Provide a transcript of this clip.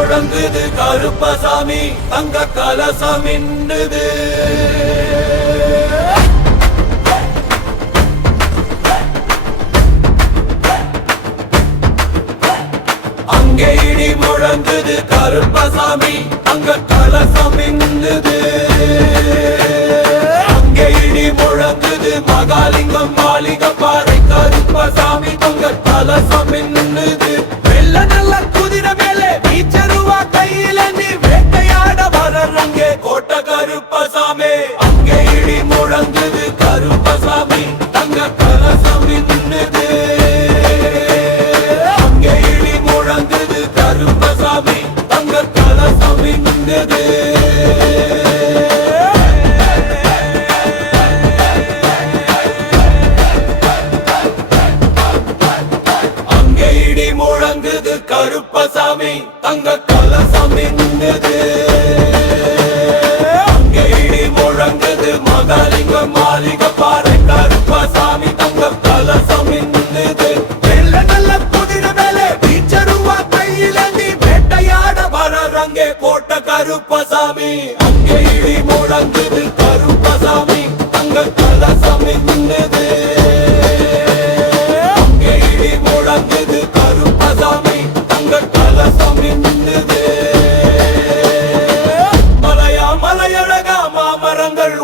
முழங்குது கருப்பசாமி தங்க கலசம் மின்னுது. அங்கே இடி முழங்குது கருப்பசாமி தங்க கலசம் மின்னுது. அங்கே இடி முழங்குது மகாலிங்கம் மாளிகை பாறை கருப்பசாமி தங்க கலசம் மின்னுது. வெள்ள நல்ல குதிரை மேலே வீச்சருவா கையில நீ வேட்டையாட வர்றங்க கோட்டை கருப்பசாமி. அங்கே இடி முழங்குது கருப்பசாமி தங்க கலசம் மின்னுது. அங்கே இடி முழங்குது கருப்பசாமி தங்க கலசம் மின்னுது. முழங்குது கருப்பசாமி தங்க கலசம் மின்னுது. அங்கே இடி முழங்குது மகாலிங்கம் மாளிகை பாறை கருப்பசாமி தங்க கலசம் மின்னுது. வெள்ள நல்ல குதிரை மேலே வீச்சருவா கையில நீ வேட்டையாட வர்றங்க கோட்டை கருப்பசாமி. அங்கே இடி முழங்குது கருப்பசாமி தங்க கலசம் மின்னுது. அங்கே இடி முழங்குது கருப்பசாமி தங்க கலசம் மின்னுது. மலையா மலையழகா மாமரங்கள்